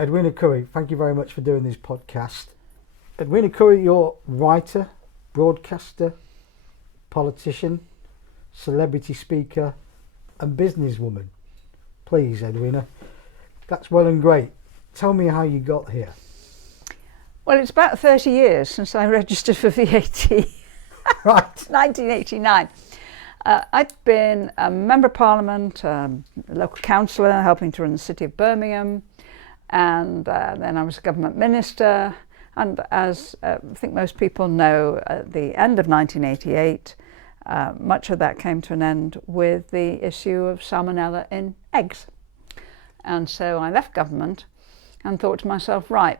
Edwina Currie, thank you very much for doing this podcast. Edwina Currie, you're writer, broadcaster, politician, celebrity speaker and businesswoman. Please, Edwina, that's well and great. Tell me how you got here. Well, it's about 30 years since I registered for VAT. Right. 1989. I'd been a Member of Parliament, a local councillor helping to run the city of Birmingham, and then I was a government minister. And as I think most people know, at the end of 1988, much of that came to an end with the issue of salmonella in eggs. And so I left government and thought to myself, right,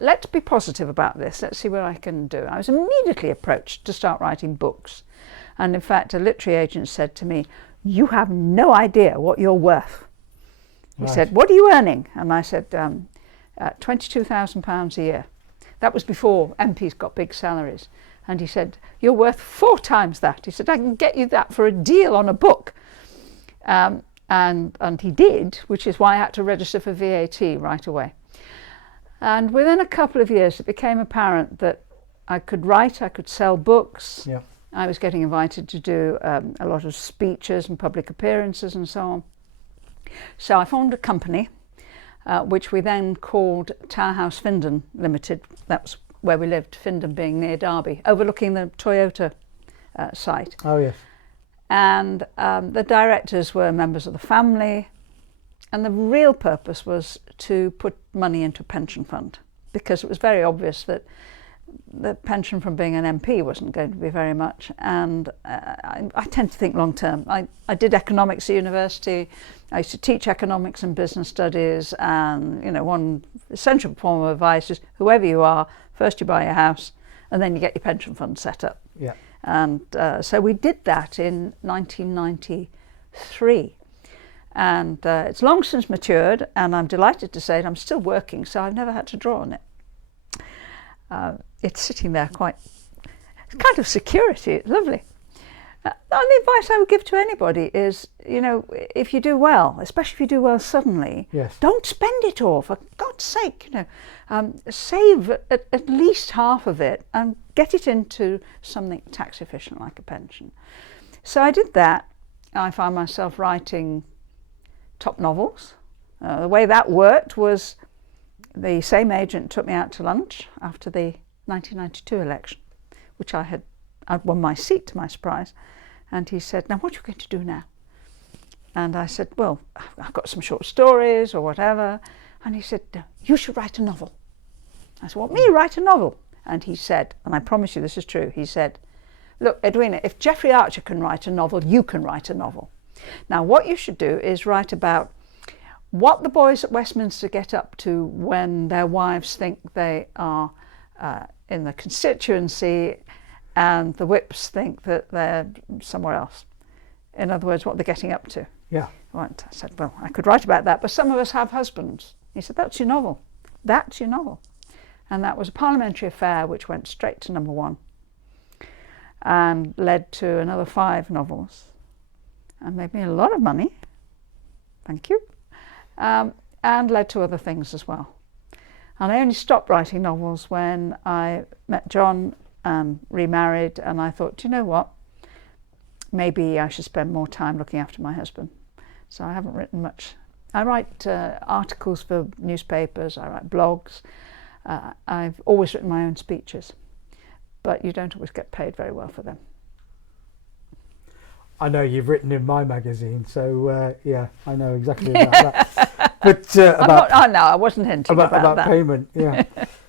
let's be positive about this. Let's see what I can do. I was immediately approached to start writing books. And in fact, a literary agent said to me, "You have no idea what you're worth." He said, "What are you earning?" And I said, £22,000 a year. That was before MPs got big salaries. And he said, "You're worth 4 times that." He said, "I can get you that for a deal on a book." And he did, which is why I had to register for VAT right away. And within a couple of years, it became apparent that I could write, I could sell books. Yeah. I was getting invited to do a lot of speeches and public appearances and so on. So I formed a company, which we then called Tower House Findon Limited. That's where we lived, Findon being near Derby, overlooking the Toyota site. Oh, yes. And the directors were members of the family. And the real purpose was to put money into a pension fund, because it was very obvious that the pension from being an MP wasn't going to be very much. And I tend to think long term. I did economics at university. I used to teach economics and business studies. And, you know, one essential form of advice is whoever you are, first you buy a house and then you get your pension fund set up. Yeah. And so we did that in 1993. And it's long since matured, and I'm delighted to say that I'm still working, so I've never had to draw on it. It's sitting there it's kind of security. It's lovely. The only advice I would give to anybody is, you know, if you do well, especially if you do well suddenly, Yes. don't spend it all, for God's sake, you know. Save at least half of it and get it into something tax efficient like a pension. So I did that. I found myself writing top novels. The way that worked was the same agent took me out to lunch after the 1992 election, which I'd won my seat to my surprise. And he said, "Now what are you going to do now?" And I said, "Well, I've got some short stories or whatever." And he said, "You should write a novel." I said, "What, me write a novel?" And he said, and I promise you this is true, he said, "Look, Edwina, if Jeffrey Archer can write a novel, you can write a novel. Now what you should do is write about what the boys at Westminster get up to when their wives think they are in the constituency and the whips think that they're somewhere else. In other words, what they're getting up to." Yeah. Right. I said, "Well, I could write about that, but some of us have husbands." He said, "That's your novel. That's your novel." And that was a parliamentary affair which went straight to #1 and led to another 5 novels and made me a lot of money. Thank you. And led to other things as well. And I only stopped writing novels when I met John and remarried, and I thought, you know what, maybe I should spend more time looking after my husband. So I haven't written much. I write articles for newspapers, I write blogs. I've always written my own speeches, but you don't always get paid very well for them. I know you've written in my magazine, so yeah, I know exactly about that. But I wasn't hinting about that. Payment, yeah.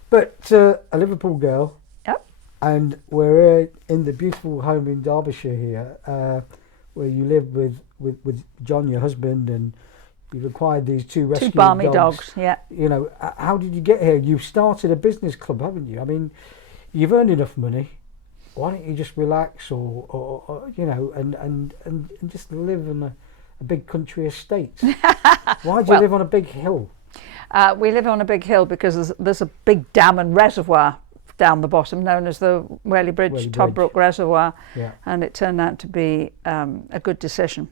But a Liverpool girl. Yep. And we're in the beautiful home in Derbyshire here, where you live with John, your husband, and you've acquired these 2 rescue balmy dogs. Yeah. You know, how did you get here? You've started a business club, haven't you? I mean, you've earned enough money. Why don't you just relax or you know, and just live on a big country estate? Why do you live on a big hill? We live on a big hill because there's a big dam and reservoir down the bottom known as the Whaley Bridge, Toddbrook Reservoir. Yeah. And it turned out to be a good decision.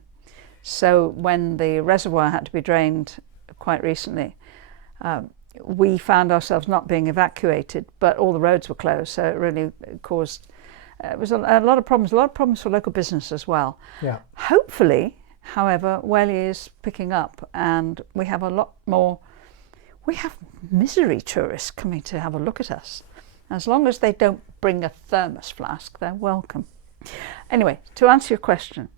So when the reservoir had to be drained quite recently, We found ourselves not being evacuated, but all the roads were closed, so it really caused it was a lot of problems for local business as well. Yeah. Hopefully, however, Welly is picking up, and we have a lot more. We have misery tourists coming to have a look at us. As long as they don't bring a thermos flask, they're welcome. Anyway, to answer your question,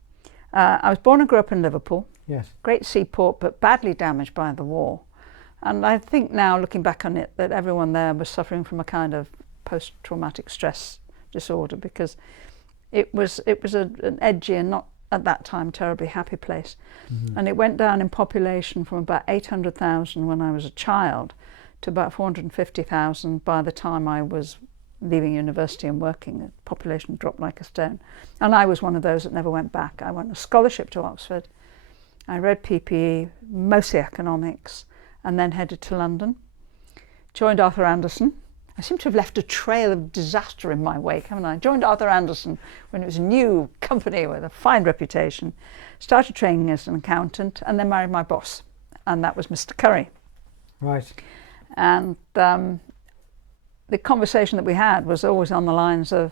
I was born and grew up in Liverpool. Yes. Great seaport, but badly damaged by the war. And I think now, looking back on it, that everyone there was suffering from a kind of post-traumatic stress disorder, because it was an edgy and not at that time terribly happy place. Mm-hmm. And it went down in population from about 800,000 when I was a child to about 450,000 by the time I was leaving university and working. The population dropped like a stone. And I was one of those that never went back. I went on a scholarship to Oxford. I read PPE, mostly economics, and then headed to London. Joined Arthur Andersen. I seem to have left a trail of disaster in my wake, haven't I? Joined Arthur Andersen when it was a new company with a fine reputation. Started training as an accountant, and then married my boss, and that was Mr. Currie. Right. And the conversation that we had was always on the lines of,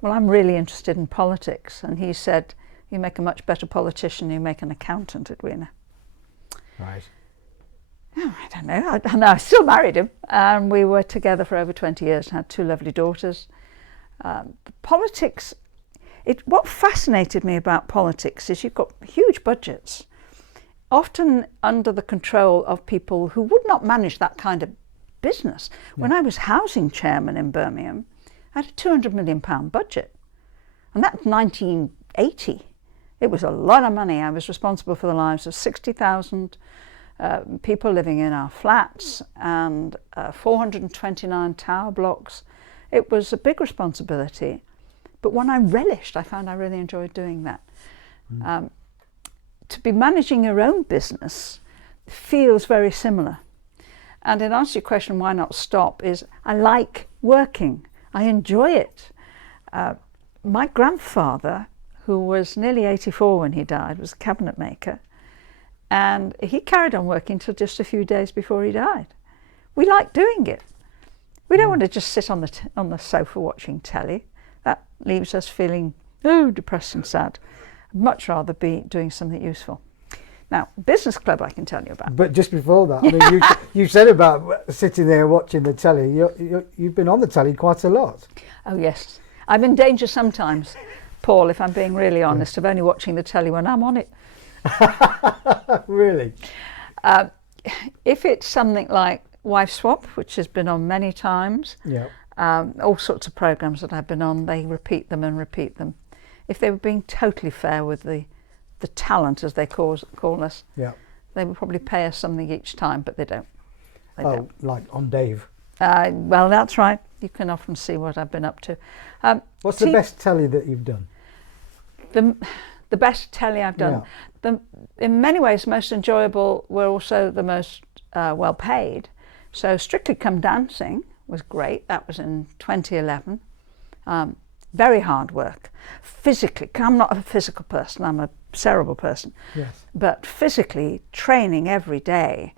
well, I'm really interested in politics. And he said, you make a much better politician than you make an accountant, Edwina. Right. Oh, I don't know. I still married him, and we were together for over 20 years and had two lovely daughters. Politics, what fascinated me about politics is you've got huge budgets, often under the control of people who would not manage that kind of business. Yeah. When I was housing chairman in Birmingham, I had a £200 million budget, and that's 1980. It was a lot of money. I was responsible for the lives of 60,000 people living in our flats and 429 tower blocks. It was a big responsibility, but one I relished. I found I really enjoyed doing that. To be managing your own business feels very similar. And in answer to your question, why not stop, is I like working. I enjoy it. My grandfather, who was nearly 84 when he died, was a cabinet maker. And he carried on working till just a few days before he died. We like doing it. We don't want to just sit on the sofa watching telly. That leaves us feeling depressed and sad. I'd much rather be doing something useful. Now, business club I can tell you about. But just before that, I mean, you said about sitting there watching the telly. You've been on the telly quite a lot. Oh yes, I'm in danger sometimes, Paul, if I'm being really honest, of only watching the telly when I'm on it. Really? If it's something like Wife Swap, which has been on many times, yeah, all sorts of programmes that I've been on, they repeat them and repeat them. If they were being totally fair with the talent, as they call us, yeah, they would probably pay us something each time, but they don't. They don't. Like on Dave? Well, that's right. You can often see what I've been up to. What's the best telly that you've done? The best telly I've done. Yeah. In many ways, most enjoyable were also the most well paid. So Strictly Come Dancing was great. That was in 2011. Very hard work. Physically, I'm not a physical person, I'm a cerebral person. Yes. But physically, training every day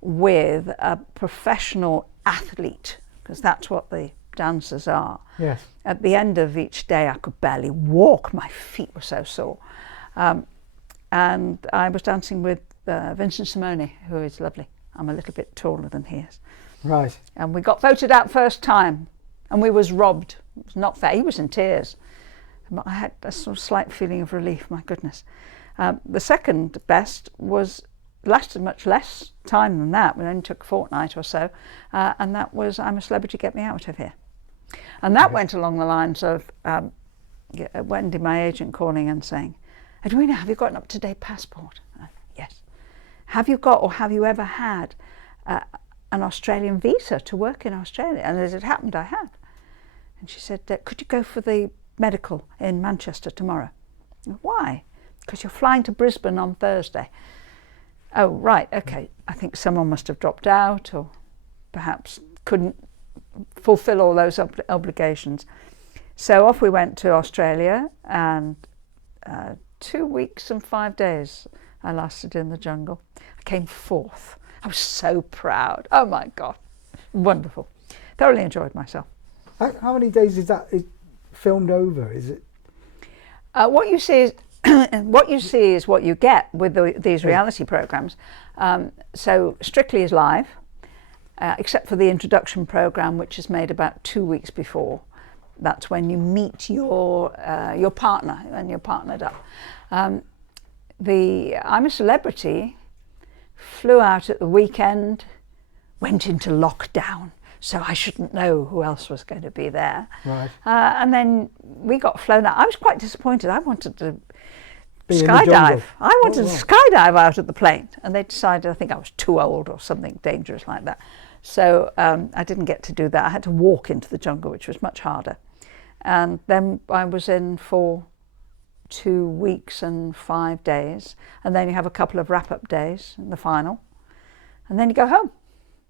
with a professional athlete, because that's what the dancers are. Yes. At the end of each day, I could barely walk. My feet were so sore. And I was dancing with Vincent Simone, who is lovely. I'm a little bit taller than he is. Right. And we got voted out first time, and we was robbed. It was not fair. He was in tears. I had a sort of slight feeling of relief, my goodness. The second best lasted much less time than that. It only took a fortnight or so. And that was I'm a Celebrity, Get Me Out of Here. And that went along the lines of Wendy, my agent, calling and saying, Edwina, have you got an up-to-date passport? Yes. Have you got or have you ever had an Australian visa to work in Australia? And as it happened, I had. And she said, could you go for the medical in Manchester tomorrow? Why? Because you're flying to Brisbane on Thursday. Oh, right, okay. I think someone must have dropped out or perhaps couldn't fulfill all those obligations. So off we went to Australia, and 2 weeks and 5 days I lasted in the jungle. I came fourth. I was so proud. Oh my God, wonderful. Thoroughly enjoyed myself. How many days is that filmed over? Is it? What you see is what you get with these reality programs. So Strictly is live, except for the introduction program, which is made about 2 weeks before. That's when you meet your partner and you're partnered up. I'm a Celebrity flew out at the weekend, went into lockdown, so I shouldn't know who else was going to be there. Right. And then we got flown out. I was quite disappointed. I wanted to Be in the jungle. skydive. I wanted to skydive out of the plane, and they decided I think I was too old or something dangerous like that. So I didn't get to do that. I had to walk into the jungle, which was much harder. And then I was in for 2 weeks and 5 days, and then you have a couple of wrap-up days in the final, and then you go home.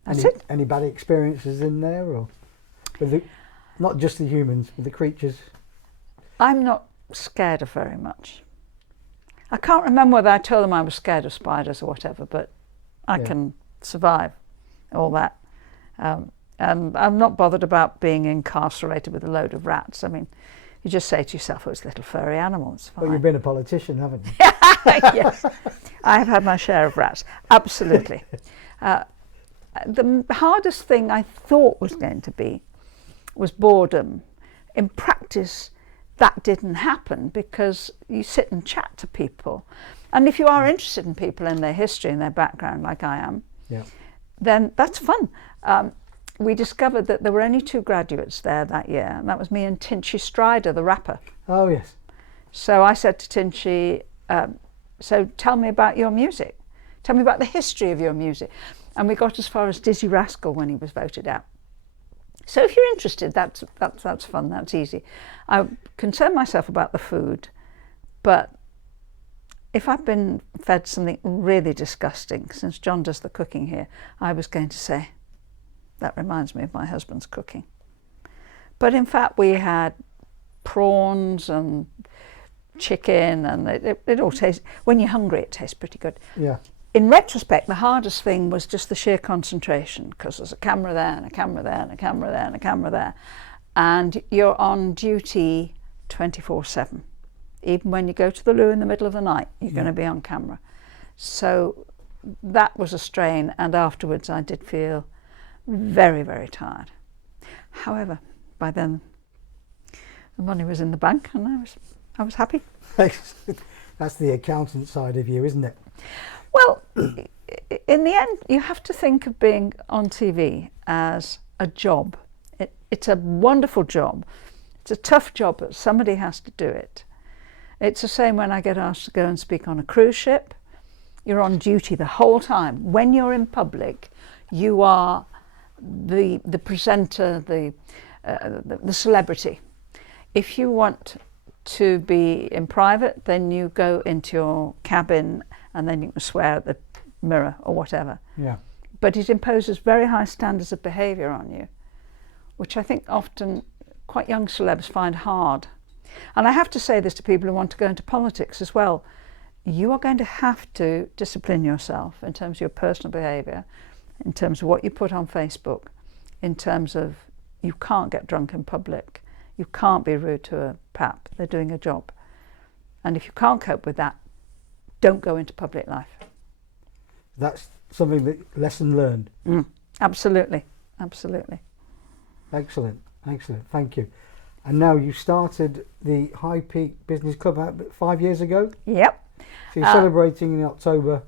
That's it. Any bad experiences in there, or with not just the humans, with the creatures? I'm not scared of very much. I can't remember whether I told them I was scared of spiders or whatever, but I can survive all that. And I'm not bothered about being incarcerated with a load of rats. I mean, you just say to yourself, oh, it's a little furry animal, it's fine. Well, you've been a politician, haven't you? Yes, I have had my share of rats, absolutely. The hardest thing I thought was going to be was boredom. In practice, that didn't happen because you sit and chat to people. And if you are interested in people and their history and their background, like I am, then that's fun. We discovered that there were only 2 graduates there that year, and that was me and Tinchy Strider, the rapper. Oh, yes. So I said to Tinchy, so tell me about your music. Tell me about the history of your music. And we got as far as Dizzy Rascal when he was voted out. So if you're interested, that's fun, that's easy. I concern myself about the food, but if I've been fed something really disgusting, since John does the cooking here, I was going to say, that reminds me of my husband's cooking. But in fact, we had prawns and chicken, and it all tastes, when you're hungry, it tastes pretty good. Yeah. In retrospect, the hardest thing was just the sheer concentration, because there's a camera there and a camera there and a camera there and a camera there. And you're on duty 24/7. Even when you go to the loo in the middle of the night, you're going to be on camera. So that was a strain, and afterwards I did feel very, very tired. However, by then the money was in the bank and I was happy. That's the accountant side of you, isn't it? Well, in the end, you have to think of being on TV as a job. It's a wonderful job. It's a tough job, but somebody has to do it. It's the same when I get asked to go and speak on a cruise ship. You're on duty the whole time. When you're in public, you are the presenter, the celebrity. If you want to be in private, then you go into your cabin and then you can swear at the mirror or whatever. Yeah. But it imposes very high standards of behaviour on you, which I think often quite young celebs find hard. And I have to say this to people who want to go into politics as well. You are going to have to discipline yourself in terms of your personal behaviour, in terms of what you put on Facebook, in terms of you can't get drunk in public, you can't be rude to a pap, they're doing a job. And if you can't cope with that, don't go into public life. That's something that lesson learned. Absolutely, absolutely. Excellent, excellent, thank you. And now you started the High Peak Business Club about 5 years ago? Yep. So you're celebrating in October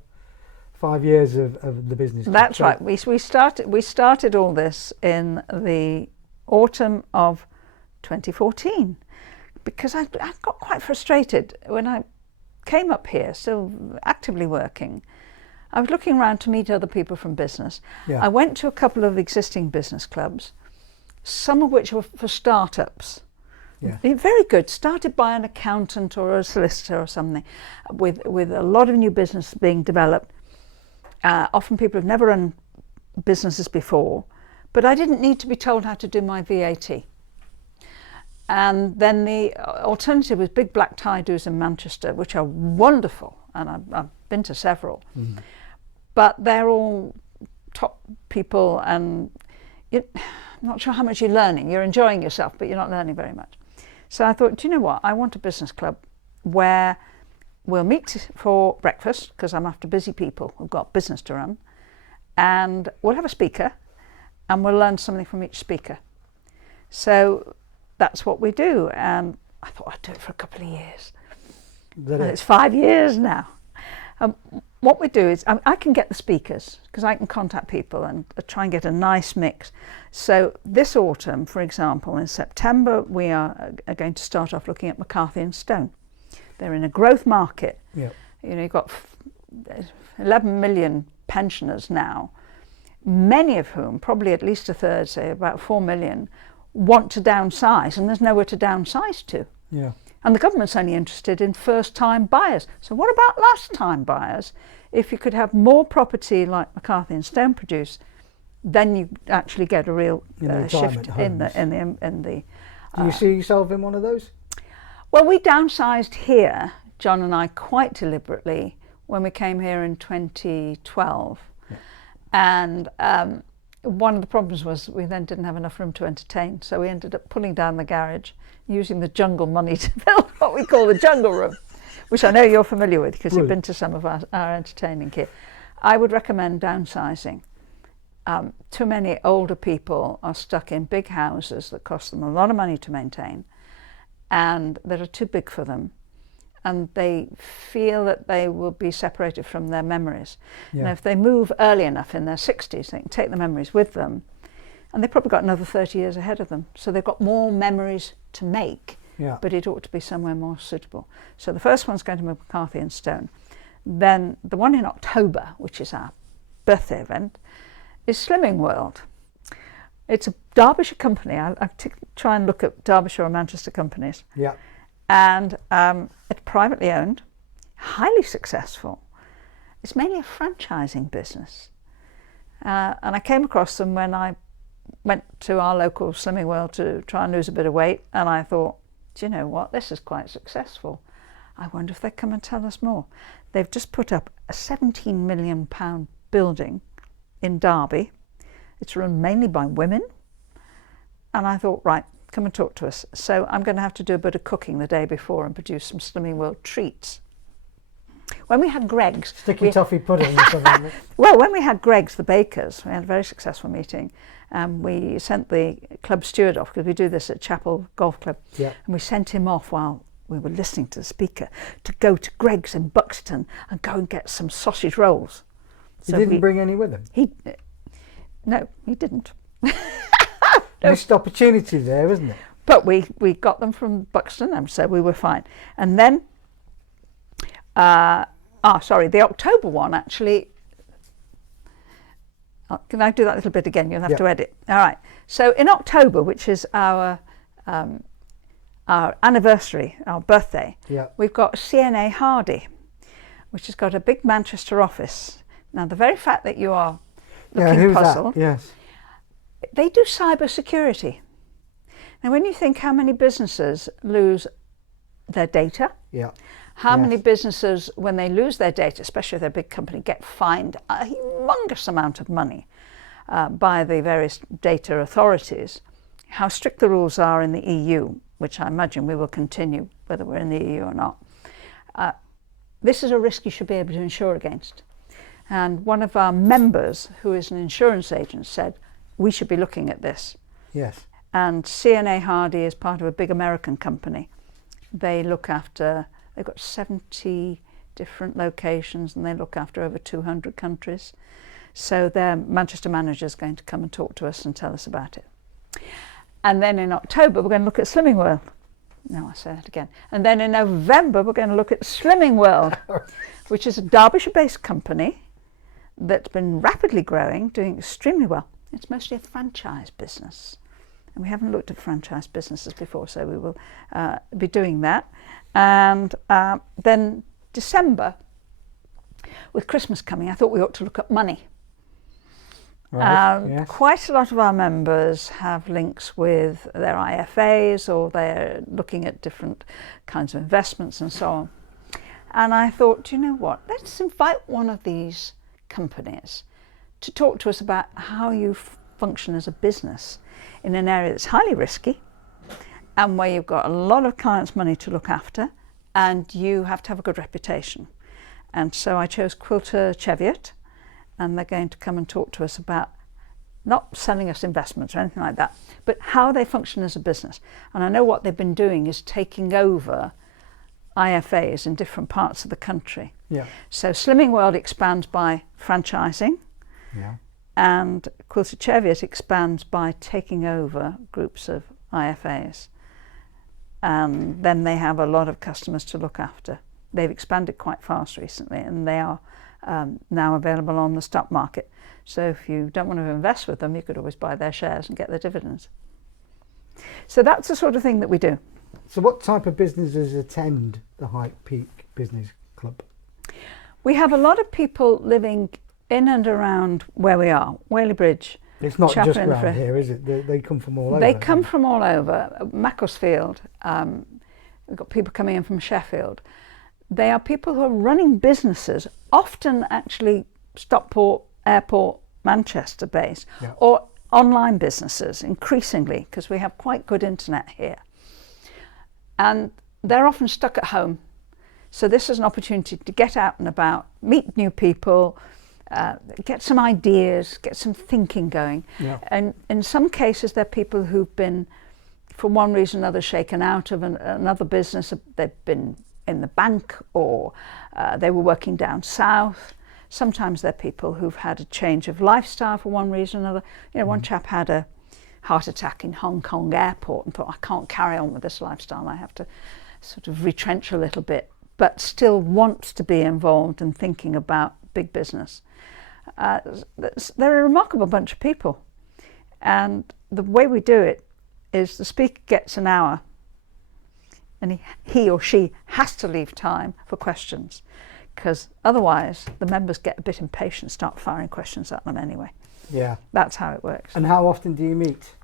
5 years of the business club. That's right. We started all this in the autumn of 2014 because I got quite frustrated when I came up here, still actively working. I was looking around to meet other people from business. Yeah. I went to a couple of existing business clubs, some of which were for startups. Yeah. They're very good, started by an accountant or a solicitor or something, with a lot of new business being developed. Often people have never run businesses before, but I didn't need to be told how to do my VAT. And then the alternative was big black tie do's in Manchester, which are wonderful, and I've been to several. But they're all top people, and I'm not sure how much you're learning. You're enjoying yourself, but you're not learning very much. So I thought, do you know what? I want a business club where we'll meet for breakfast, because I'm after busy people who've got business to run, and we'll have a speaker and we'll learn something from each speaker. So that's what we do, and I thought I'd do it for a couple of years. And it's 5 years now. What we do is I can get the speakers, because I can contact people and try and get a nice mix. So this autumn, for example, in September, we are going to start off looking at McCarthy and Stone. They're in a growth market. Yeah. You know, you've got 11 million pensioners now, many of whom, probably at least a third, say about 4 million, want to downsize, and there's nowhere to downsize to. Yeah. And the government's only interested in first-time buyers. So what about last-time buyers? If you could have more property like McCarthy and Stone produce, then you actually get a real shift in the. Do you see yourself in one of those? Well, we downsized here, John and I, quite deliberately when we came here in 2012, and one of the problems was we then didn't have enough room to entertain, so we ended up pulling down the garage, using the jungle money to build what we call the jungle room, which I know you're familiar with because you've been to some of our entertaining here. I would recommend downsizing. Too many older people are stuck in big houses that cost them a lot of money to maintain, and that are too big for them, and they feel that they will be separated from their memories. Yeah. Now, if they move early enough in their 60s, they can take the memories with them, and they've probably got another 30 years ahead of them. So they've got more memories to make, but it ought to be somewhere more suitable. So the first one's going to be McCarthy and Stone. Then the one in October, which is our birthday event, is Slimming World. It's a Derbyshire company. I try and look at Derbyshire or Manchester companies. Yeah. And it's privately owned, highly successful. It's mainly a franchising business. And I came across them when I went to our local Slimming World to try and lose a bit of weight, and I thought, do you know what, this is quite successful. I wonder if they come and tell us more. They've just put up a £17 million building in Derby. It's run mainly by women. And I thought, right, come and talk to us. So I'm going to have to do a bit of cooking the day before and produce some Slimming World treats. When we had Greg's... Sticky toffee pudding or something. Well, when we had Greg's, the bakers, we had a very successful meeting. We sent the club steward off, because we do this at Chapel Golf Club. Yeah. And we sent him off while we were listening to the speaker to go to Greg's in Buxton and go and get some sausage rolls. He didn't bring any with him? No, he didn't. Missed opportunity there, isn't it? But we got them from Buxton, and so we were fine. And then, the October one actually. Can I do that little bit again? You'll have to edit. All right. So in October, which is our anniversary, our birthday, we've got CNA Hardy, which has got a big Manchester office. Now, the very fact that you are looking puzzled. That? Yes. They do cyber security. Now, when you think how many businesses lose their data, how many businesses, when they lose their data, especially if they're a big company, get fined a humongous amount of money by the various data authorities, how strict the rules are in the EU, which I imagine we will continue whether we're in the EU or not. This is a risk you should be able to insure against. And one of our members, who is an insurance agent, said, we should be looking at this. Yes. And CNA Hardy is part of a big American company. They look after, they've got 70 different locations, and they look after over 200 countries. So their Manchester manager is going to come and talk to us and tell us about it. And then in October, we're going to look at Slimming World. No, I say that again. And then in November, we're going to look at Slimming World, which is a Derbyshire-based company that's been rapidly growing, doing extremely well. It's mostly a franchise business. And we haven't looked at franchise businesses before, so we will be doing that. And then December, with Christmas coming, I thought we ought to look at money. Right, Quite a lot of our members have links with their IFAs, or they're looking at different kinds of investments and so on. And I thought, do you know what? Let's invite one of these companies to talk to us about how you function as a business in an area that's highly risky and where you've got a lot of clients' money to look after and you have to have a good reputation. And so I chose Quilter Cheviot, and they're going to come and talk to us about not selling us investments or anything like that, but how they function as a business. And I know what they've been doing is taking over IFAs in different parts of the country. Yeah. So Slimming World expands by franchising, Yeah. and Quilter Cheviot expands by taking over groups of IFAs. And then they have a lot of customers to look after. They've expanded quite fast recently, and they are now available on the stock market. So if you don't want to invest with them, you could always buy their shares and get their dividends. So that's the sort of thing that we do. So what type of businesses attend the High Peak Business Club? We have a lot of people living in and around where we are, Whaley Bridge. It's not just Chaplin around here, is it? They come from all over. They come from all over. Macclesfield, we've got people coming in from Sheffield. They are people who are running businesses, often actually Stockport, Airport, Manchester based, Yeah. or online businesses increasingly, because we have quite good internet here. And they're often stuck at home. So this is an opportunity to get out and about, meet new people, get some ideas, get some thinking going. Yeah. And in some cases, they're people who've been, for one reason or another, shaken out of another business. They've been in the bank, or they were working down south. Sometimes they're people who've had a change of lifestyle for one reason or another. You know, one chap had a heart attack in Hong Kong airport and thought, I can't carry on with this lifestyle. I have to sort of retrench a little bit, but still wants to be involved in thinking about big business. They're a remarkable bunch of people. And the way we do it is the speaker gets an hour, and he or she has to leave time for questions, because otherwise the members get a bit impatient and start firing questions at them anyway. Yeah. That's how it works. And how often do you meet?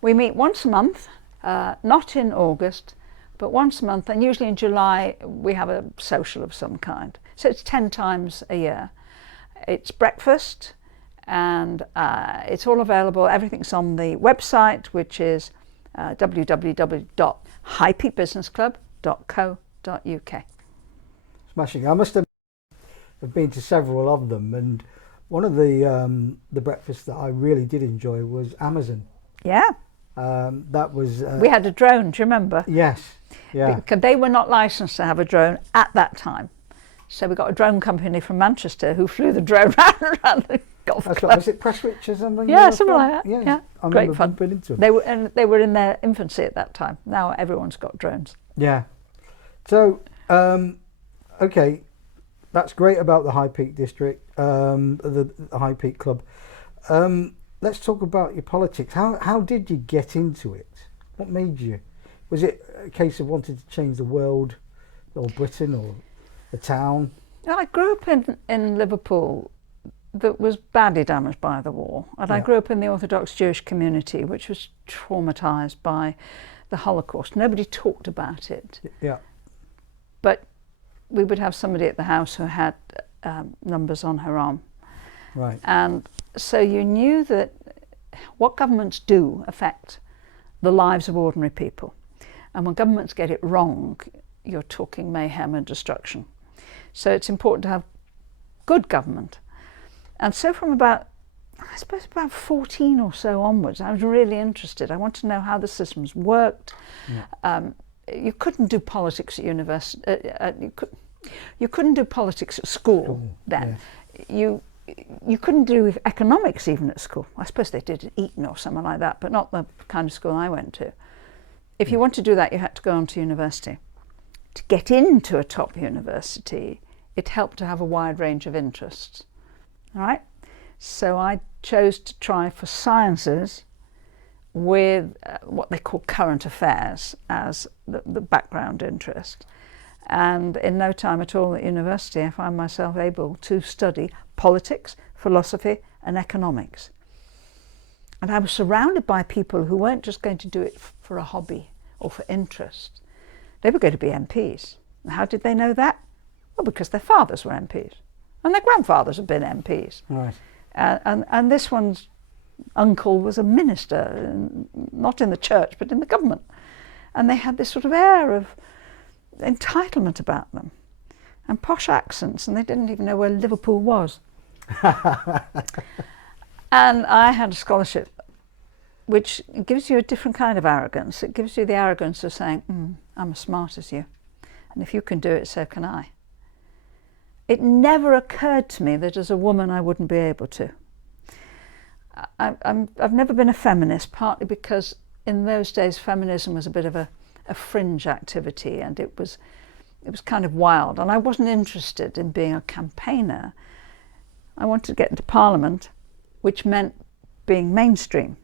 We meet once a month, not in August, but once a month, and usually in July we have a social of some kind. So it's 10 times a year. It's breakfast, and it's all available. Everything's on the website, which is www.highpeakbusinessclub.co.uk. Smashing. I must have been to several of them, and one of the breakfasts that I really did enjoy was Amazon. Yeah. That was... we had a drone, do you remember? Yes. Yeah. Because they were not licensed to have a drone at that time. So we got a drone company from Manchester who flew the drone around the golf club. Was it Presswich or something? Yeah, something like that. Yeah. Yeah. I Great remember fun. bumping into them. They were in their infancy at that time. Now everyone's got drones. Yeah. So, okay, that's great about the High Peak District, the High Peak Club. Let's talk about your politics. How did you get into it? What made you? Was it a case of wanting to change the world, or Britain, or the town? I grew up in Liverpool that was badly damaged by the war. And I Yeah. grew up in the Orthodox Jewish community, which was traumatised by the Holocaust. Nobody talked about it. Yeah. But we would have somebody at the house who had numbers on her arm. Right. And so you knew that what governments do affect the lives of ordinary people. And when governments get it wrong, you're talking mayhem and destruction. So it's important to have good government. And so from about 14 or so onwards, I was really interested. I wanted to know how the systems worked. Yeah. You couldn't do politics at university. You couldn't do politics at school then. Yeah. You couldn't do economics even at school. I suppose they did at Eton or something like that, but not the kind of school I went to. If you want to do that, you had to go on to university. To get into a top university, it helped to have a wide range of interests. All right? So I chose to try for sciences with what they call current affairs as the background interest. And in no time at all at university, I found myself able to study politics, philosophy, and economics. And I was surrounded by people who weren't just going to do it for a hobby or for interest. They were going to be MPs. And how did they know that? Well, because their fathers were MPs and their grandfathers had been MPs. Right. And this one's uncle was a minister, not in the church, but in the government. And they had this sort of air of entitlement about them and posh accents, and they didn't even know where Liverpool was. And I had a scholarship which gives you a different kind of arrogance. It gives you the arrogance of saying, I'm as smart as you, and if you can do it, so can I. It never occurred to me that as a woman I wouldn't be able to. I've never been a feminist, partly because in those days feminism was a bit of a fringe activity, and it was kind of wild, and I wasn't interested in being a campaigner. I wanted to get into Parliament, which meant being mainstream.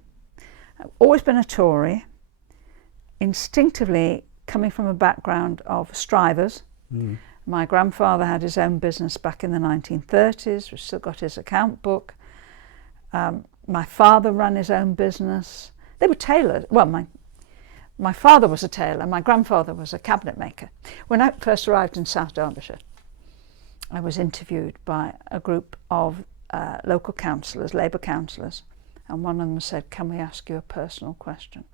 I've always been a Tory, instinctively coming from a background of strivers. My grandfather had his own business back in the 1930s. We've still got his account book. My father ran his own business. They were tailors. Well, my father was a tailor. My grandfather was a cabinet maker. When I first arrived in South Derbyshire, I was interviewed by a group of local councillors, Labour councillors, and one of them said, "Can we ask you a personal question?"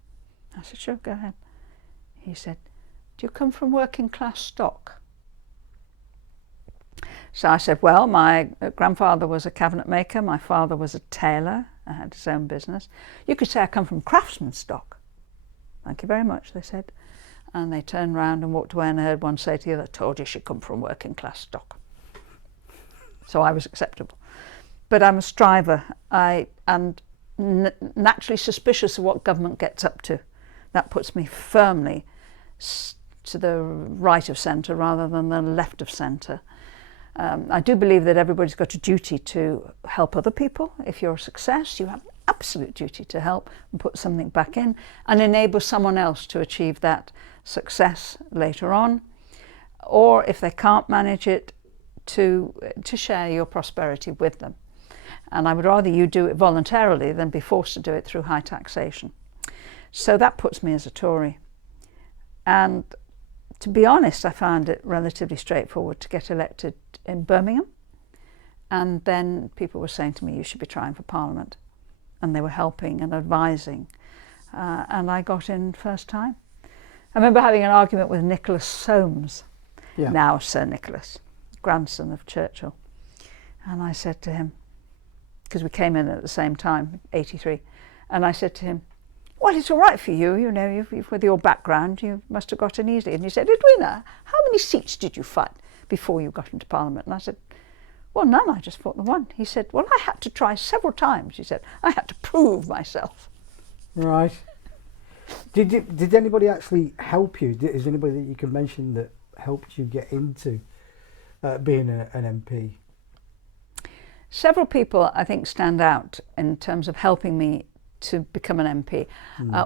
I said, "Sure, go ahead." He said, "Do you come from working class stock?" So I said, "Well, my grandfather was a cabinet maker, my father was a tailor, I had his own business. You could say I come from craftsman stock." "Thank you very much," they said. And they turned round and walked away, and I heard one say to the other, "Told you she'd come from working class stock." So I was acceptable. But I'm a striver, and naturally suspicious of what government gets up to. That puts me firmly to the right of centre rather than the left of centre. I do believe that everybody's got a duty to help other people. If you're a success, you have an absolute duty to help and put something back in and enable someone else to achieve that success later on. Or if they can't manage it, to share your prosperity with them. And I would rather you do it voluntarily than be forced to do it through high taxation. So that puts me as a Tory. And to be honest, I found it relatively straightforward to get elected in Birmingham. And then people were saying to me, "You should be trying for Parliament." And they were helping and advising. And I got in first time. I remember having an argument with Nicholas Soames, now Sir Nicholas, grandson of Churchill. And I said to him, because we came in at the same time, 83, and I said to him, "Well, it's all right for you, you know, you've, with your background, you must have got in easily." And he said, "Edwina, how many seats did you fight before you got into Parliament?" And I said, "Well, none, I just fought the one." He said, "Well, I had to try several times." He said, "I had to prove myself." Right. Did anybody actually help you? Is there anybody that you can mention that helped you get into being an MP? Several people, I think, stand out in terms of helping me to become an MP.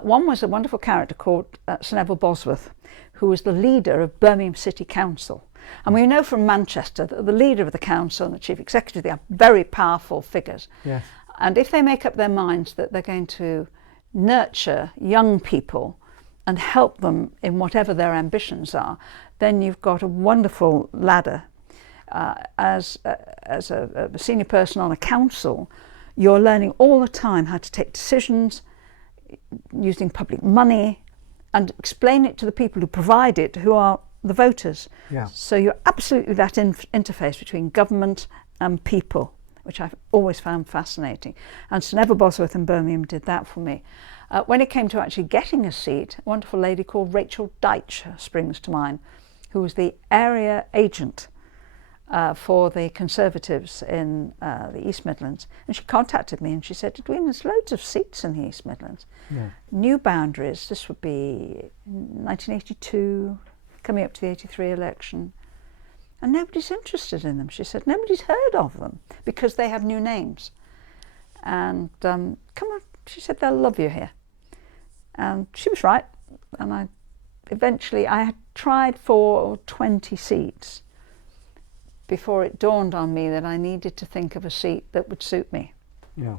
One was a wonderful character called Sir Neville Bosworth, who was the leader of Birmingham City Council. And we know from Manchester that the leader of the council and the chief executive, they are very powerful figures. Yes. And if they make up their minds that they're going to nurture young people and help them in whatever their ambitions are, then you've got a wonderful ladder. As a senior person on a council, you're learning all the time how to take decisions using public money and explain it to the people who provide it, who are the voters. Yeah. So you're absolutely that interface between government and people, which I've always found fascinating. And Sir Neville Bosworth in Birmingham did that for me. When it came to actually getting a seat, a wonderful lady called Rachel Deitch springs to mind, who was the area agent for the Conservatives in the East Midlands. And she contacted me and she said, "Edwina, there's loads of seats in the East Midlands. New boundaries, this would be 1982, coming up to the 83 election. And nobody's interested in them." She said, "Nobody's heard of them because they have new names. And come on," she said, "they'll love you here." And she was right. And I had tried for 20 seats before it dawned on me that I needed to think of a seat that would suit me. Yeah.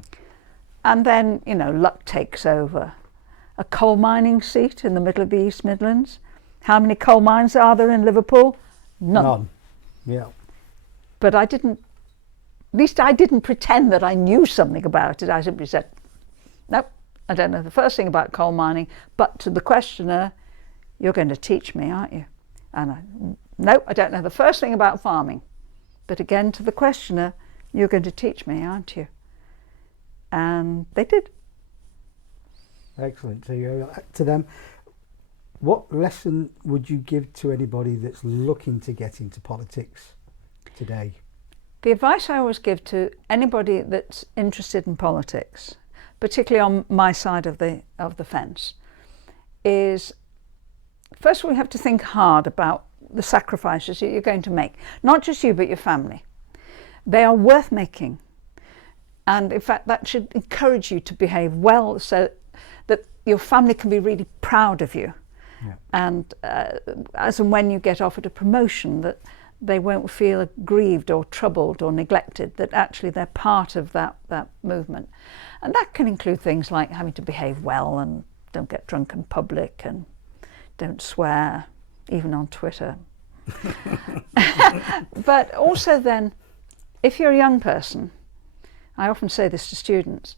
And then, you know, luck takes over. A coal mining seat in the middle of the East Midlands. How many coal mines are there in Liverpool? None. Yeah. But I didn't least I didn't pretend that I knew something about it. I simply said, nope, I don't know the first thing about coal mining, but to the questioner, you're going to teach me, aren't you? And nope, I don't know the first thing about farming. But again, to the questioner, you're going to teach me, aren't you? And they did. Excellent. So you to them. What lesson would you give to anybody that's looking to get into politics today? The advice I always give to anybody that's interested in politics, particularly on my side of the fence, is first of all, you have to think hard about the sacrifices that you're going to make. Not just you, but your family. They are worth making. And in fact, that should encourage you to behave well so that your family can be really proud of you. Yeah. And as and when you get offered a promotion, that they won't feel aggrieved or troubled or neglected, that actually they're part of that movement. And that can include things like having to behave well and don't get drunk in public and don't swear, even on Twitter. But also then, if you're a young person, I often say this to students,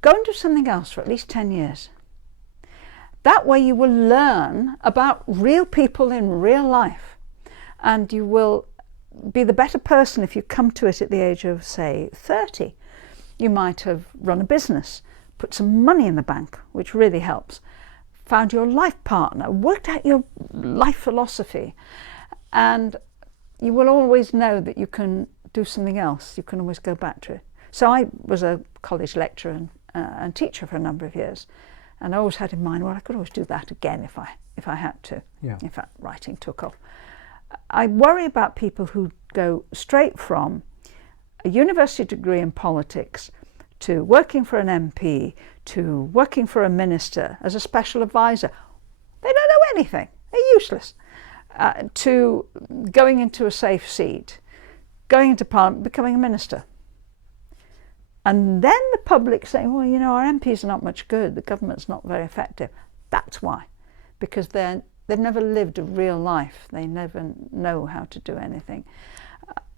go and do something else for at least 10 years. That way you will learn about real people in real life, and you will be the better person if you come to it at the age of, say, 30. You might have run a business, put some money in the bank, which really helps, found your life partner, worked out your life philosophy, and you will always know that you can do something else. You can always go back to it. So I was a college lecturer and teacher for a number of years. And I always had in mind, well, I could always do that again if I had to. Yeah. In fact, writing took off. I worry about people who go straight from a university degree in politics to working for an MP, to working for a minister as a special advisor. They don't know anything. They're useless. To going into a safe seat, going into Parliament, becoming a minister. And then the public saying, well, you know, our MPs are not much good, the government's not very effective. That's why. Because they've never lived a real life. They never know how to do anything.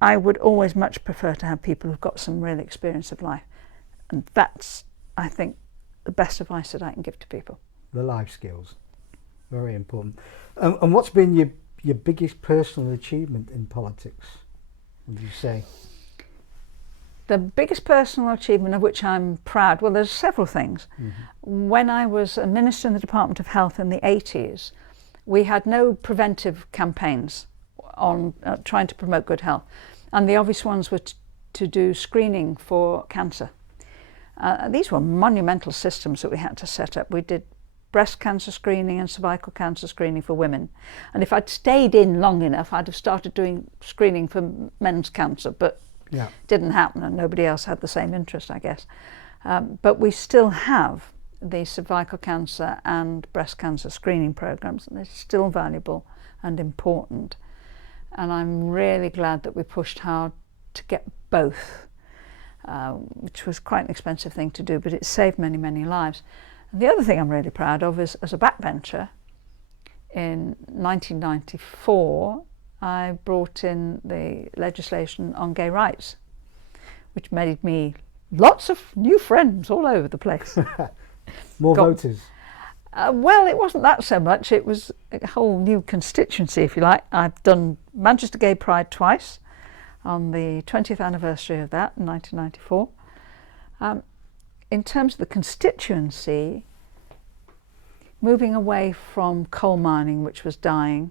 I would always much prefer to have people who've got some real experience of life. And that's, I think, the best advice that I can give to people. The life skills. Very important. And what's been your biggest personal achievement in politics, would you say? The biggest personal achievement of which I'm proud, well, there's several things. Mm-hmm. When I was a minister in the Department of Health in the 80s, we had no preventive campaigns on trying to promote good health. And the obvious ones were to do screening for cancer. These were monumental systems that we had to set up. We did breast cancer screening and cervical cancer screening for women. And if I'd stayed in long enough, I'd have started doing screening for men's cancer, but yeah. Didn't happen, and nobody else had the same interest, I guess. But we still have the cervical cancer and breast cancer screening programs, and they're still valuable and important. And I'm really glad that we pushed hard to get both, which was quite an expensive thing to do, but it saved many, many lives. And the other thing I'm really proud of is, as a backbencher, in 1994, I brought in the legislation on gay rights, which made me lots of new friends all over the place. More voters? Well, it wasn't that so much. It was a whole new constituency, if you like. I've done Manchester Gay Pride twice, on the 20th anniversary of that in 1994. In terms of the constituency, moving away from coal mining, which was dying,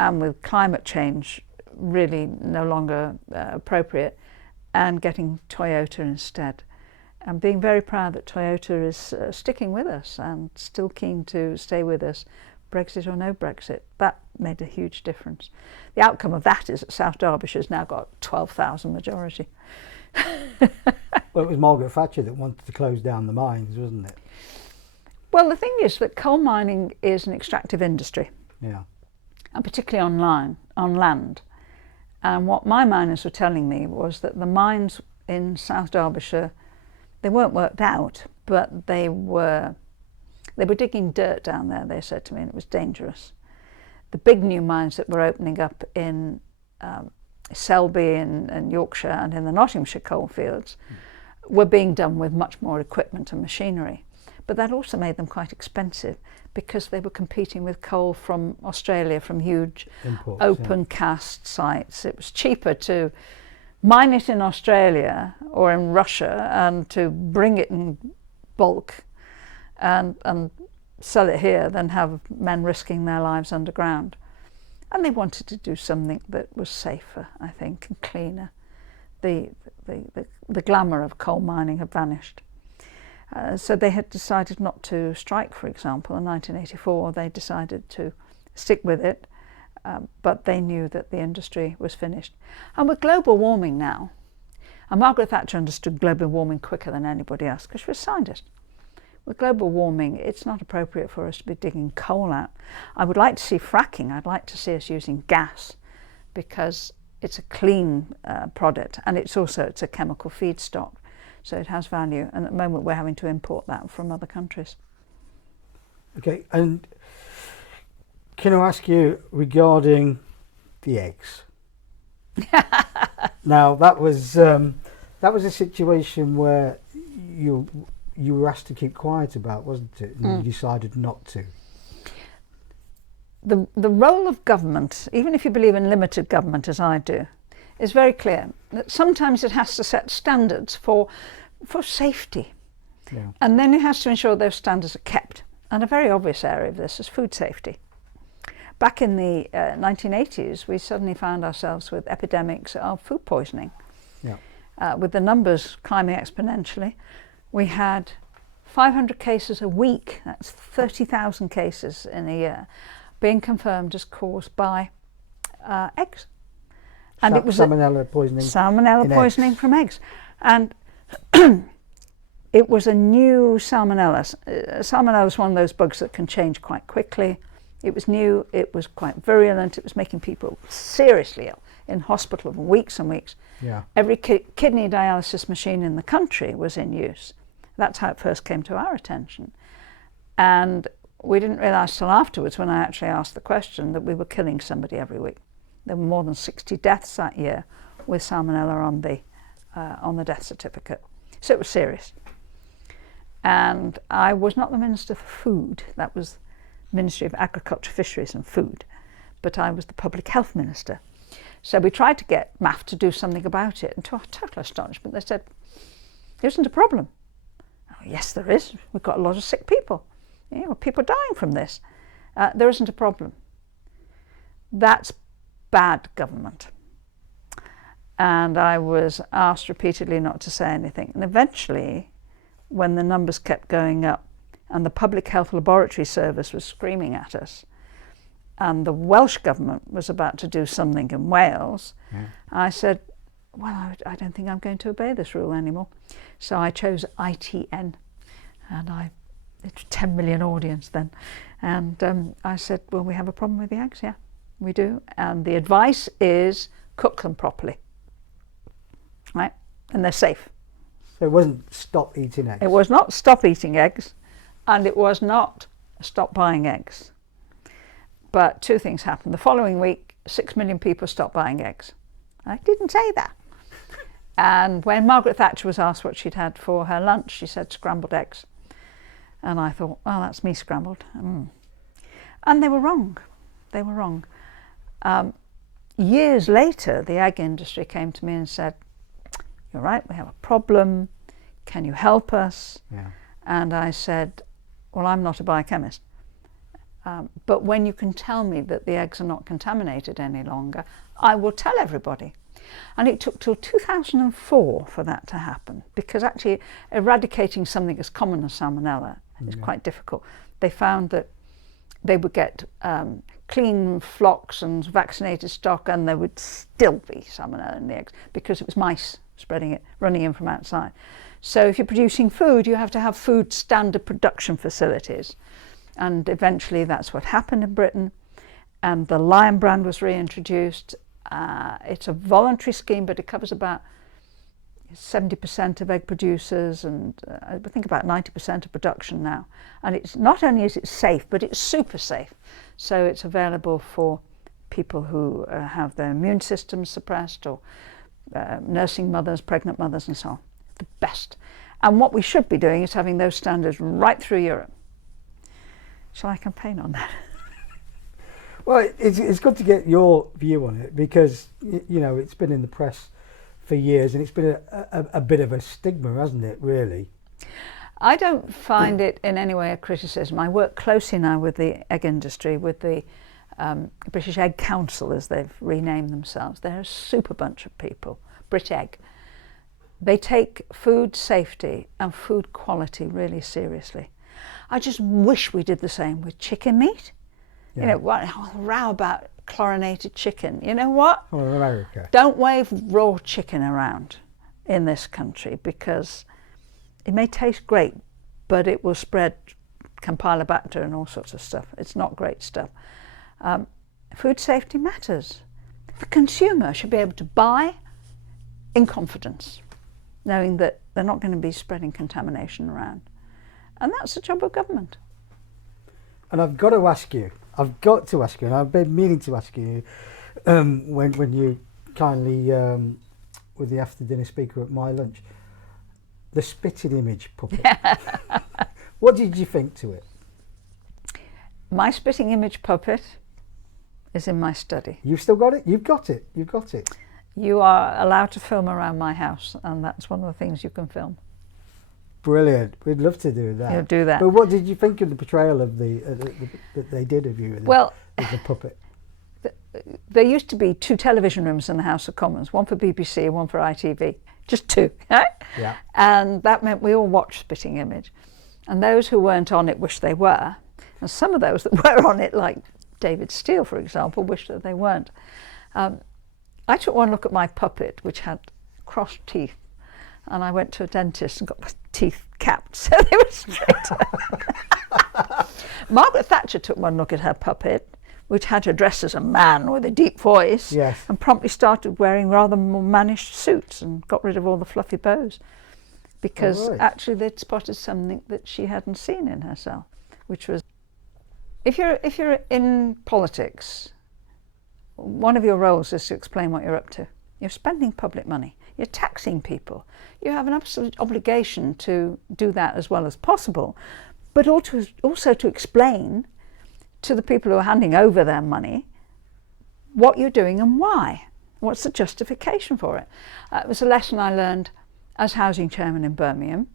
and with climate change really no longer appropriate, and getting Toyota instead. I'm being very proud that Toyota is sticking with us and still keen to stay with us, Brexit or no Brexit. That made a huge difference. The outcome of that is that South Derbyshire's now got 12,000 majority. Well, it was Margaret Thatcher that wanted to close down the mines, wasn't it? Well, the thing is that coal mining is an extractive industry. Yeah. And particularly on land. And what my miners were telling me was that the mines in South Derbyshire, they weren't worked out, but they were digging dirt down there, they said to me, and it was dangerous. The big new mines that were opening up in Selby in Yorkshire and in the Nottinghamshire coalfields were being done with much more equipment and machinery. But that also made them quite expensive because they were competing with coal from Australia, from huge Imports, open cast sites. It was cheaper to mine it in Australia or in Russia and to bring it in bulk and sell it here than have men risking their lives underground. And they wanted to do something that was safer, I think, and cleaner. The glamour of coal mining had vanished. So they had decided not to strike, for example. In 1984, they decided to stick with it, but they knew that the industry was finished. And with global warming now, and Margaret Thatcher understood global warming quicker than anybody else because she was a scientist. With global warming, it's not appropriate for us to be digging coal out. I would like to see fracking. I'd like to see us using gas because it's a clean product, and it's a chemical feedstock, so it has value. And at the moment, we're having to import that from other countries. Okay, and can I ask you regarding the eggs? Now that was a situation where you were asked to keep quiet about, wasn't it? And you decided not to. The role of government, even if you believe in limited government as I do, is very clear. That sometimes it has to set standards for safety. Yeah. And then it has to ensure those standards are kept. And a very obvious area of this is food safety. Back in the 1980s, we suddenly found ourselves with epidemics of food poisoning. Yeah. With the numbers climbing exponentially. We had 500 cases a week, that's 30,000 cases in a year, being confirmed as caused by eggs. And it was salmonella poisoning. Salmonella poisoning from eggs. And it was a new salmonella. Salmonella is one of those bugs that can change quite quickly. It was new, it was quite virulent, it was making people seriously ill in hospital for weeks and weeks. Yeah. Every kidney dialysis machine in the country was in use. That's how it first came to our attention. And we didn't realise till afterwards, when I actually asked the question, that we were killing somebody every week. There were more than 60 deaths that year with salmonella on the death certificate. So it was serious. And I was not the Minister for Food. That was Ministry of Agriculture, Fisheries and Food. But I was the Public Health Minister. So we tried to get MAF to do something about it. And to our total astonishment, they said, there isn't a problem. Oh, yes, there is. We've got a lot of sick people. People dying from this. There isn't a problem. That's bad government. And I was asked repeatedly not to say anything. And eventually, when the numbers kept going up and the Public Health Laboratory Service was screaming at us, and the Welsh government was about to do something in Wales, I said, well, I don't think I'm going to obey this rule anymore. So I chose ITN, and it's a 10 million audience then. And I said, well, we have a problem with the eggs, yeah, we do. And the advice is cook them properly, right? And they're safe. So it wasn't stop eating eggs? It was not stop eating eggs, and it was not stop buying eggs. But two things happened. The following week, 6 million people stopped buying eggs. I didn't say that. And when Margaret Thatcher was asked what she'd had for her lunch, she said scrambled eggs. And I thought, well, that's me scrambled. And they were wrong. They were wrong. Years later, the egg industry came to me and said, you're right, we have a problem. Can you help us? Yeah. And I said, well, I'm not a biochemist. But when you can tell me that the eggs are not contaminated any longer, I will tell everybody. And it took till 2004 for that to happen, because actually eradicating something as common as salmonella is quite difficult. They found that they would get clean flocks and vaccinated stock, and there would still be salmonella in the eggs because it was mice spreading it, running in from outside. So if you're producing food, you have to have food standard production facilities. And eventually that's what happened in Britain. And the Lion brand was reintroduced. It's a voluntary scheme, but it covers about 70% of egg producers, and I think about 90% of production now. And it's not only is it safe, but it's super safe. So it's available for people who have their immune systems suppressed, or nursing mothers, pregnant mothers and so on. The best. And what we should be doing is having those standards right through Europe. Shall I campaign on that? Well, it's good to get your view on it, because you know it's been in the press for years, and it's been a bit of a stigma, hasn't it, really? I don't find it in any way a criticism. I work closely now with the egg industry, with the British Egg Council, as they've renamed themselves. They're a super bunch of people, Brit Egg. They take food safety and food quality really seriously. I just wish we did the same with chicken meat. Yeah. You know, what row about chlorinated chicken. You know what? Oh, America. Don't wave raw chicken around in this country, because it may taste great, but it will spread Campylobacter and all sorts of stuff. It's not great stuff. Food safety matters. The consumer should be able to buy in confidence, knowing that they're not going to be spreading contamination around. And that's the job of government. And I've got to ask you, and I've been meaning to ask you, when you kindly were the after dinner speaker at my lunch, the spitting image puppet. What did you think to it? My spitting image puppet is in my study. You've still got it? You've got it. You are allowed to film around my house, and that's one of the things you can film. Brilliant. We'd love to do that. You'll do that. But what did you think of the portrayal of that they did of you as the puppet? There used to be 2 television rooms in the House of Commons, one for BBC and one for ITV. Just 2. Yeah. And that meant we all watched Spitting Image. And those who weren't on it wished they were. And some of those that were on it, like David Steele, for example, wished that they weren't. I took one look at my puppet, which had crossed teeth. And I went to a dentist and got my teeth capped so they were straight. Margaret Thatcher took one look at her puppet, which had her dressed as a man with a deep voice, yes, and promptly started wearing rather more mannish suits and got rid of all the fluffy bows, because actually they'd spotted something that she hadn't seen in herself, which was, if you're in politics, one of your roles is to explain what you're up to. You're spending public money. You're taxing people. You have an absolute obligation to do that as well as possible, but also to explain to the people who are handing over their money what you're doing and why. What's the justification for it? It was a lesson I learned as housing chairman in Birmingham.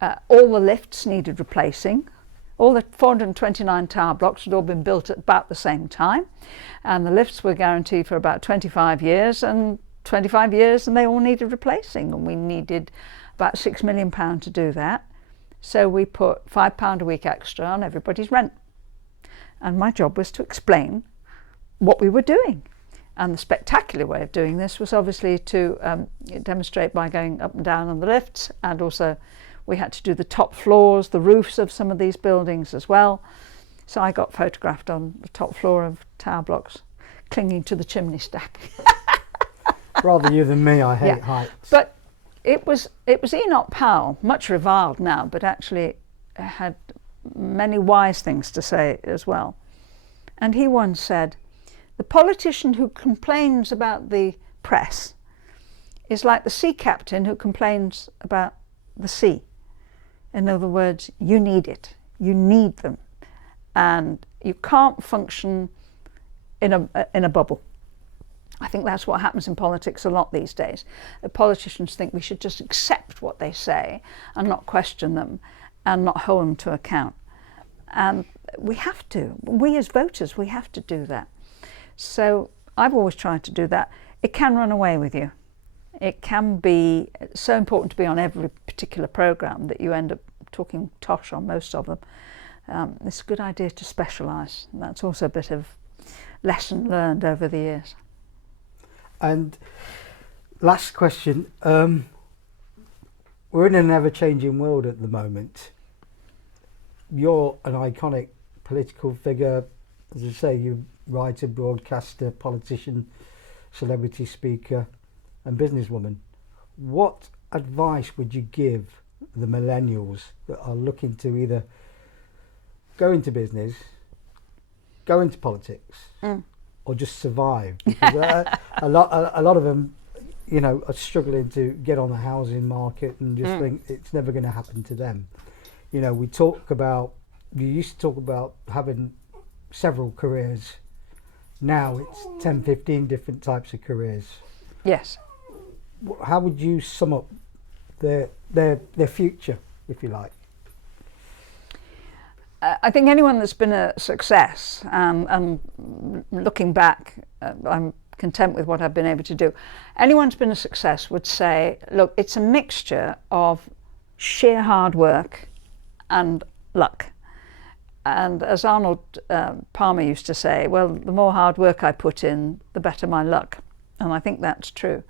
All the lifts needed replacing. All the 429 tower blocks had all been built at about the same time, and the lifts were guaranteed for about 25 years, and they all needed replacing, and we needed about £6 million to do that. So we put £5 a week extra on everybody's rent. And my job was to explain what we were doing. And the spectacular way of doing this was obviously to demonstrate by going up and down on the lifts, and also we had to do the top floors, the roofs of some of these buildings as well. So I got photographed on the top floor of tower blocks, clinging to the chimney stack. Rather you than me, I hate heights. But it was Enoch Powell, much reviled now, but actually had many wise things to say as well. And he once said, the politician who complains about the press is like the sea captain who complains about the sea. In other words, you need it. You need them. And you can't function in a bubble. I think that's what happens in politics a lot these days. The politicians think we should just accept what they say and not question them and not hold them to account. And we have to. We as voters, we have to do that. So I've always tried to do that. It can run away with you. It can be so important to be on every particular programme that you end up talking tosh on most of them. It's a good idea to specialise. That's also a bit of lesson learned over the years. And last question, we're in an ever-changing world at the moment. You're an iconic political figure, as I say, you're writer, broadcaster, politician, celebrity speaker and businesswoman. What advice would you give the millennials that are looking to either go into business, go into politics, or just survive? Because a lot of them, you know, are struggling to get on the housing market and just think it's never going to happen to them. You know, you used to talk about having several careers. Now it's 10, 15 different types of careers. Yes. How would you sum up their future, if you like? I think anyone that's been a success, and looking back, I'm content with what I've been able to do. Anyone who's been a success would say, look, it's a mixture of sheer hard work and luck. And as Arnold Palmer used to say, well, the more hard work I put in, the better my luck. And I think that's true.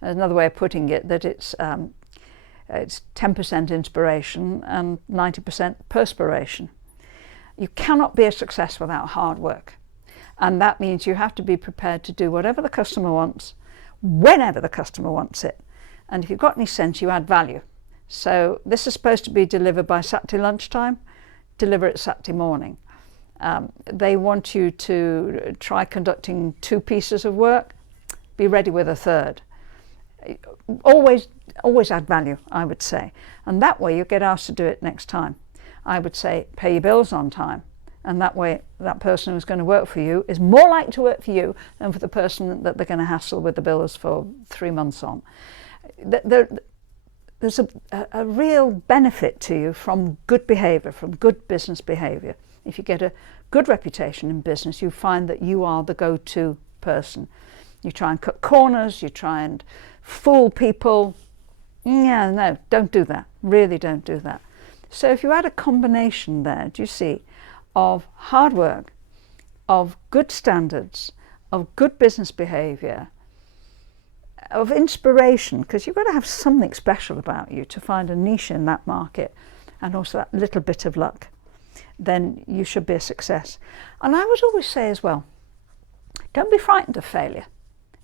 There's another way of putting it, that it's 10% inspiration and 90% perspiration. You cannot be a success without hard work. And that means you have to be prepared to do whatever the customer wants, whenever the customer wants it. And if you've got any sense, you add value. So this is supposed to be delivered by Saturday lunchtime, deliver it Saturday morning. They want you to try conducting 2 pieces of work, be ready with a third. Always add value, I would say. And that way you get asked to do it next time. I would say pay your bills on time. And that way that person who's going to work for you is more likely to work for you than for the person that they're going to hassle with the bills for 3 months on. There's a real benefit to you from good behaviour, from good business behaviour. If you get a good reputation in business, you find that you are the go-to person. You try and cut corners, you try and fool people. Yeah, no, don't do that. Really don't do that. So if you add a combination there, do you see, of hard work, of good standards, of good business behaviour, of inspiration, because you've got to have something special about you to find a niche in that market, and also that little bit of luck, then you should be a success. And I would always say as well, don't be frightened of failure.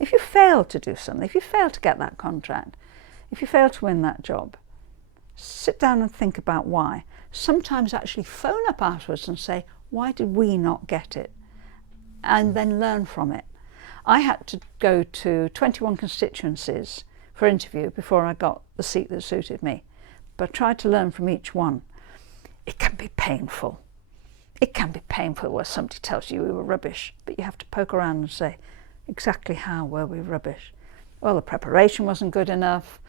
If you fail to do something, if you fail to get that contract, if you fail to win that job, sit down and think about why. Sometimes actually phone up afterwards and say, why did we not get it? And then learn from it. I had to go to 21 constituencies for interview before I got the seat that suited me. But I tried to learn from each one. It can be painful. It can be painful where somebody tells you we were rubbish, but you have to poke around and say, exactly how were we rubbish? Well, the preparation wasn't good enough.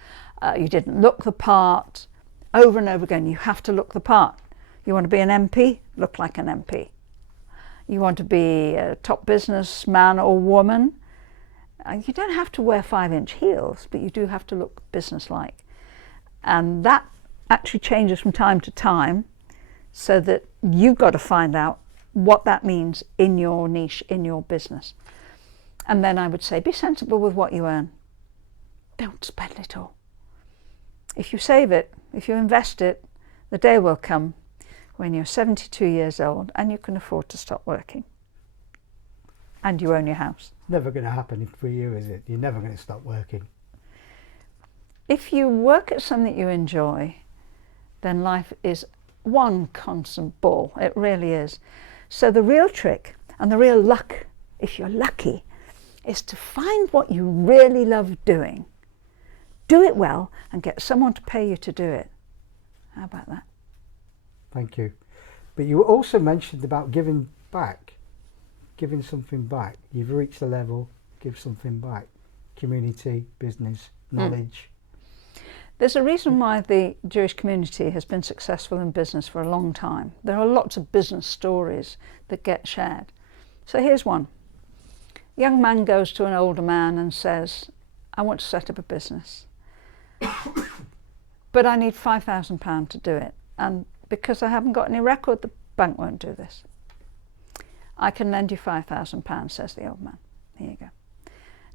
You didn't look the part. Over and over again, you have to look the part. You want to be an MP? Look like an MP. You want to be a top businessman or woman? You don't have to wear 5-inch heels, but you do have to look businesslike. And that actually changes from time to time, so that you've got to find out what that means in your niche, in your business. And then I would say, be sensible with what you earn. Don't spend it all. If you save it, if you invest it, the day will come when you're 72 years old and you can afford to stop working. And you own your house. Never going to happen for you, is it? You're never going to stop working. If you work at something you enjoy, then life is one constant ball. It really is. So the real trick and the real luck, if you're lucky, is to find what you really love doing. Do it well and get someone to pay you to do it. How about that? Thank you. But you also mentioned about giving back, giving something back. You've reached a level, give something back. Community, business, knowledge. There's a reason why the Jewish community has been successful in business for a long time. There are lots of business stories that get shared. So here's one. A young man goes to an older man and says, I want to set up a business, but I need £5,000 to do it. And because I haven't got any record, the bank won't do this. I can lend you £5,000, says the old man. Here you go.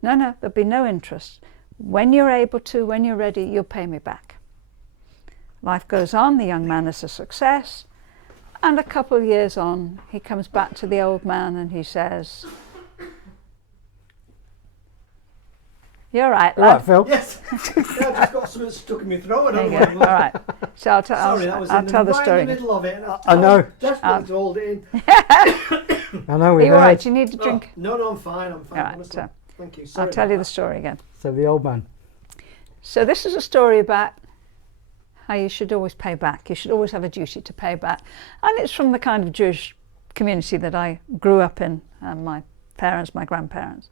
No, there'll be no interest. When you're able to, when you're ready, you'll pay me back. Life goes on, the young man is a success, and a couple of years on, he comes back to the old man and he says, You're right, All right, lad. Phil. Yes. Yeah, I've just got something stuck in my throat. I There don't you know go. what it All was. right. So I'll Sorry, that was I'll tell the right story. in the middle of it. And I know. was desperate Oh. to hold it in. I know Are we you all right? heard. Do you need a drink? No, I'm fine. I'm fine. All right, Honestly. so Thank you. Sorry I'll tell you the about story again. So the old man. So this is a story about how you should always pay back. You should always have a duty to pay back. And it's from the kind of Jewish community that I grew up in, and my parents, my grandparents.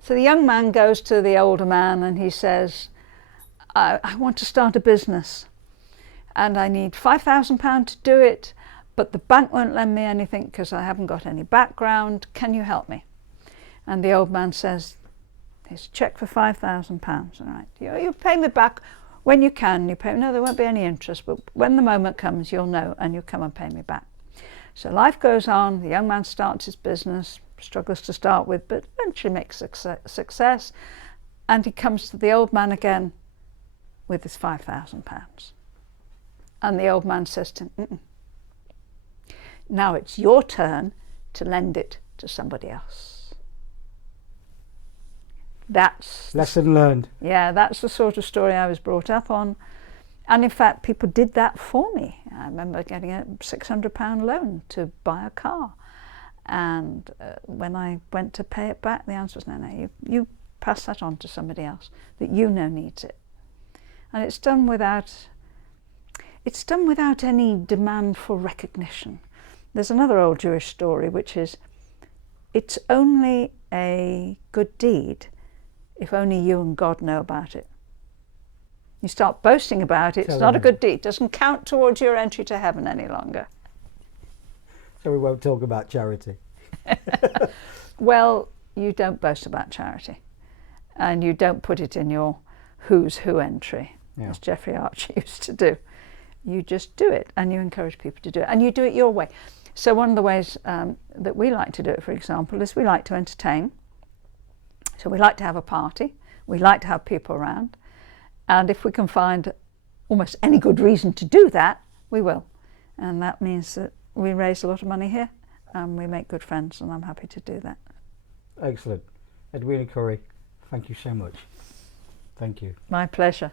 So the young man goes to the older man and he says, I want to start a business and I need £5,000 to do it, but the bank won't lend me anything because I haven't got any background. Can you help me? And the old man says, here's a cheque for £5,000. All right, you pay me back when you can. You pay. No, there won't be any interest, but when the moment comes, you'll know and you'll come and pay me back. So life goes on. The young man starts his business, struggles to start with, but eventually makes success. And he comes to the old man again with his £5,000. And the old man says to him, now it's your turn to lend it to somebody else. That's Lesson learned. yeah, that's the sort of story I was brought up on. And in fact, people did that for me. I remember getting a £600 loan to buy a car. And when I went to pay it back, the answer was, no, you pass that on to somebody else that you know needs it. And it's done without any demand for recognition. There's another old Jewish story, which is, it's only a good deed if only you and God know about it. You start boasting about it, it's not a good deed. It doesn't count towards your entry to heaven any longer. So we won't talk about charity. Well, you don't boast about charity. And you don't put it in your who's who entry, as Jeffrey Archer used to do. You just do it, and you encourage people to do it, and you do it your way. So one of the ways that we like to do it, for example, is we like to entertain. So we like to have a party. We like to have people around. And if we can find almost any good reason to do that, we will. And that means that we raise a lot of money here and we make good friends, and I'm happy to do that. Excellent. Edwina Currie, thank you so much. Thank you. My pleasure.